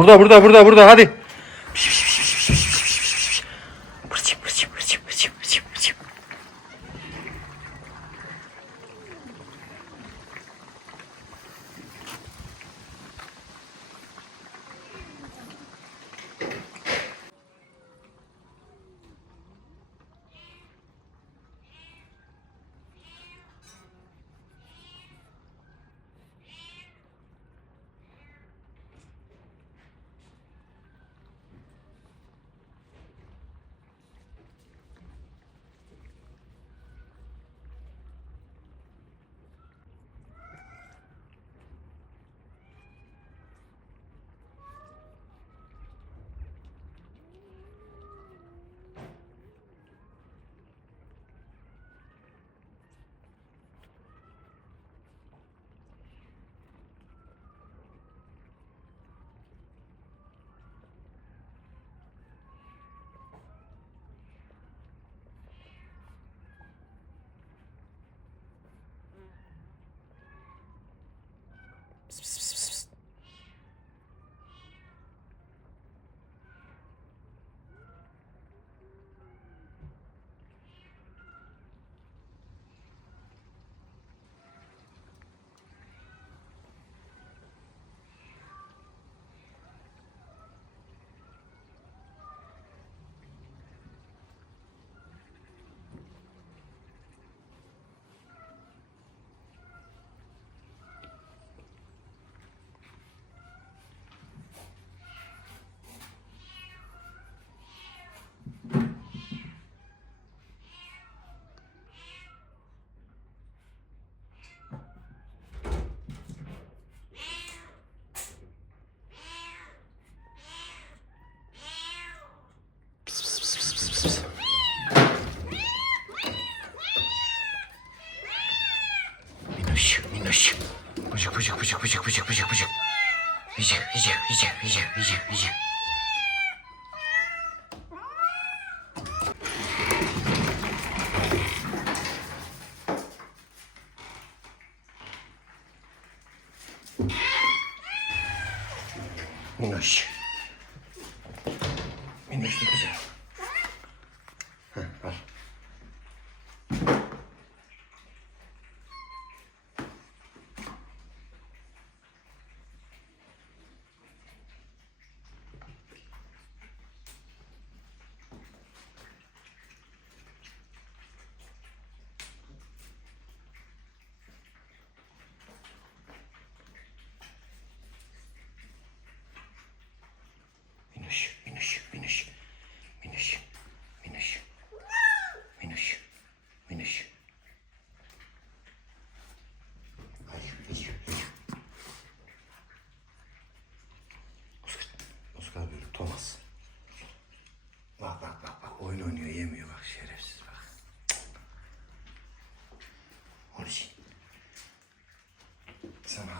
Burada burada burada burada hadi. 不行不行不行不行！不行不行不行不行不行不行！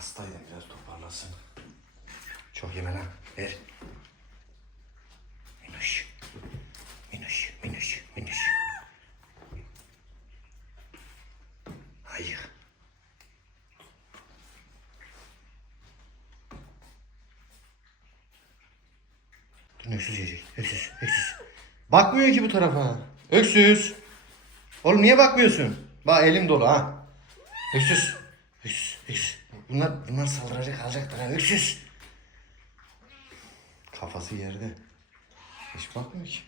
Sen hastaydın biraz toparlasın. Çok yeme lan. Ver. Minuş. Minuş, minuş, minuş. Hayır. Dur öksüz yiyecek. Öksüz, öksüz. Bakmıyor ki bu tarafa. Öksüz. Oğlum niye bakmıyorsun? Bak elim dolu ha. Öksüz. Öksüz, öksüz. Bunlar, bunlar saldıracak alacaklar ha. Öksüz. Kafası yerde. Hiç bakmıyor ki.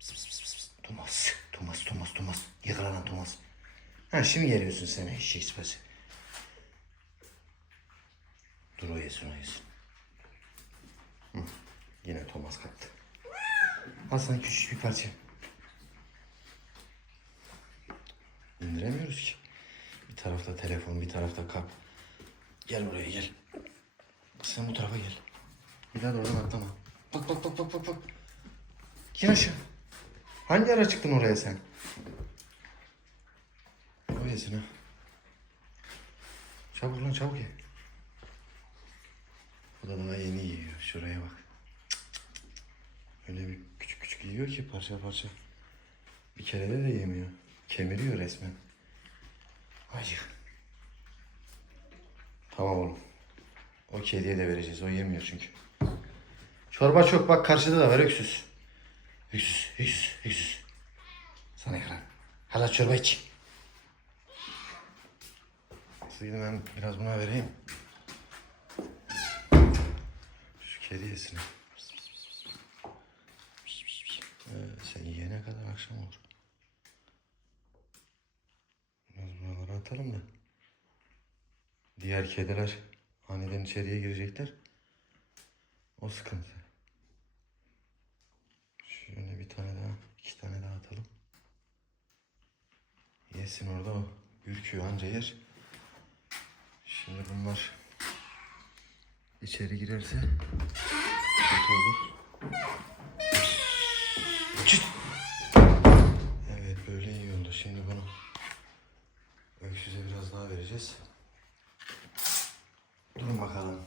Pıs pıs pıs pıs. Thomas, Thomas, Thomas, Thomas. Yakalanan Thomas. Ha şimdi geliyorsun sen eşek sıpası. Dur o yesin o yesin. Hı. Yine Thomas kaptı. Al sana küçük bir parça. İndiremiyoruz ki. Tarafta telefon, bir tarafta kap. Gel buraya gel. Sen bu tarafa gel. Bir daha da oradan atlama. Bak bak bak bak bak bak. Gel aşağı. Hangi ara çıktın oraya sen? Orayasın ha. Çabuk lan çabuk ye. O da daha yeni yiyor. Şuraya bak. Öyle bir küçük küçük yiyor ki parça parça. Bir kerede de yemiyor. Kemiriyor resmen. Ay. Tamam oğlum. O kediye de vereceğiz. O yemiyor çünkü. Çorba çok bak karşıda da var öksüz. Öksüz, öksüz, öksüz. Sana yarar. Hala çorba iç. Suyunu ben biraz buna vereyim. Şu kedi yesin. Ee, sen yiyene kadar akşam olur. Biraz buralara atalım da. Diğer kediler aniden içeriye girecekler. O sıkıntı. Şöyle bir tane daha, iki tane daha atalım. Yesin orada o. Ürküyor anca yer. Şimdi bunlar içeri girerse kötü olur. Çıt! Evet böyle iyi oldu. Şimdi bunu daha vereceğiz. Durun bakalım.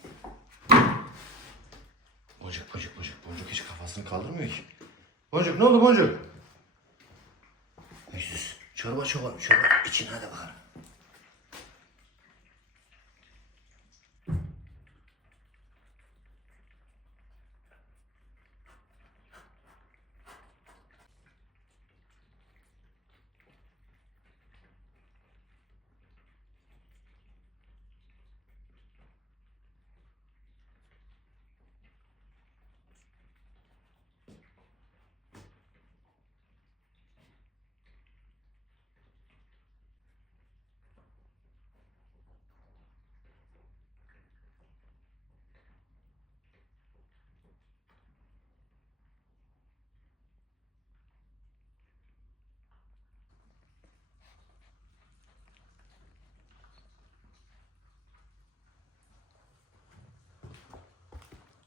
Boncuk boncuk boncuk boncuk hiç kafasını kaldırmıyor ki. Boncuk ne oldu boncuk? Öksüz. Çorba çorba çorba için hadi bakalım.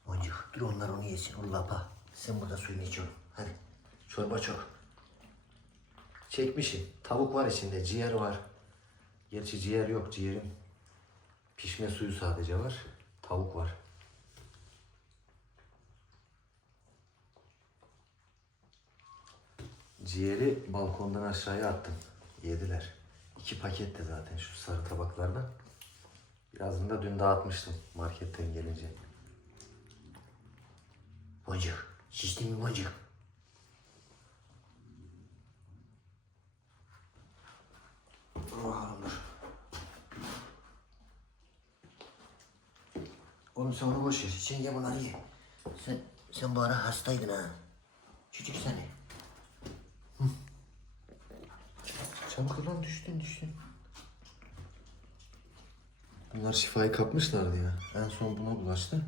Boncuk dur onlar onu yesin. Ullapa. Sen burada suyunu iç oğlum. Hadi. Çorba çok. Çekmişim. Tavuk var içinde. Ciğer var. Gerçi ciğer yok. Ciğerin pişme suyu sadece var. Tavuk var. Ciğeri balkondan aşağıya attım. Yediler. İki paket de zaten şu sarı tabaklardan. Birazını da dün dağıtmıştım marketten gelince. Boncuk. Şişti mi boncuk? Dur bakalım dur. Oğlum sen onu boş ver. Sen ye bunları ye. Sen, sen bu ara hastaydın ha. Çocuk seni. Hı. Çabuk lan düştün düştün. Bunlar şifayı kapmışlardı ya. En son buna bulaştı.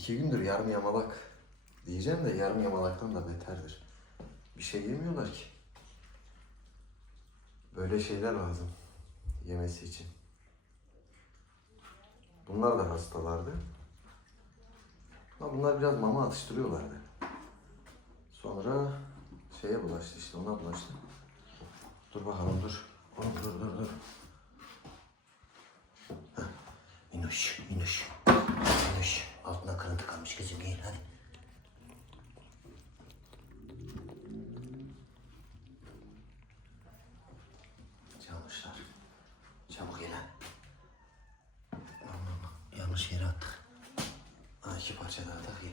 İki gündür yarım yamalak diyeceğim de yarım yamalaktan da beterdir. Bir şey yemiyorlar ki. Böyle şeyler lazım yemesi için. Bunlar da hastalardı. Ama bunlar biraz mama atıştırıyorlardı. Sonra şeye bulaştı işte ona bulaştı. Dur bakalım dur. Oğlum dur dur dur. Heh. Minuş, minuş. Kalmış kızım gel hadi. Çalmışlar. Çabuk. Allah Allah. Yanlış yere attık. Ha iki parça daha ye.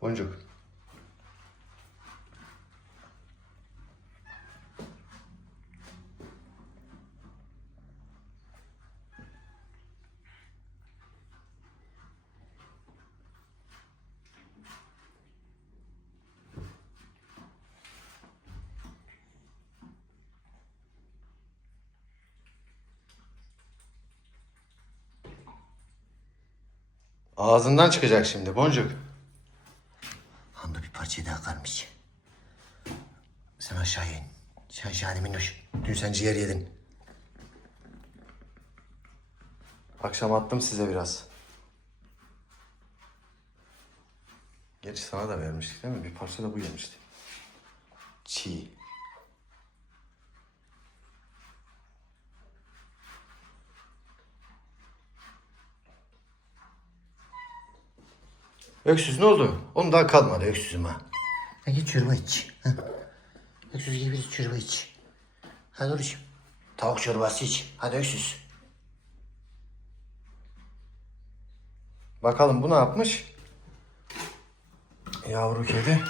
Boncuk. Ağzından çıkacak şimdi boncuk. Hamda bir parça daha kalmış. Sen aşağı in. Sen in Minnoş. Dün sen ciğer yedin. Akşam attım size biraz. Gerçi sana da vermiştik değil mi? Bir parça da bu yemişti. Çiğ. Öksüz ne oldu? Onun daha kalmadı öksüzüm ha. Ha git çorba iç. Ha. Öksüz gibi bir çorba iç. Hadi oruç. Tavuk çorbası iç. Hadi öksüz. Bakalım bu ne yapmış? Yavru kedi.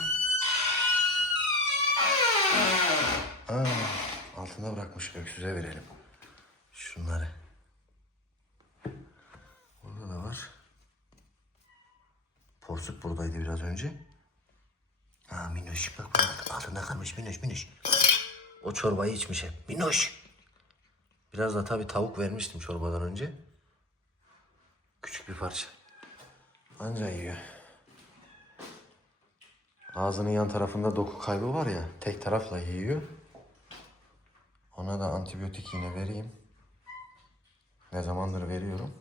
Aa, altında bırakmış öksüze verelim. Şunları. Burada da var. Porsuk buradaydı biraz önce. Ha Minoş bak bak altında kalmış Minoş Minoş. O çorbayı içmiş hep. Minoş. Biraz da tabii tavuk vermiştim çorbadan önce. Küçük bir parça. Anca yiyor. Ağzının yan tarafında doku kaybı var ya. Tek tarafla yiyor. Ona da antibiyotik yine vereyim. Ne zamandır veriyorum.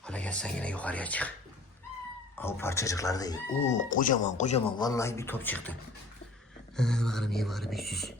Hala gel sen yine yukarıya çık. Al parçacıkları ye. Oo kocaman kocaman vallahi bir top çıktı. Hadi bakalım ye bakalım öksüz.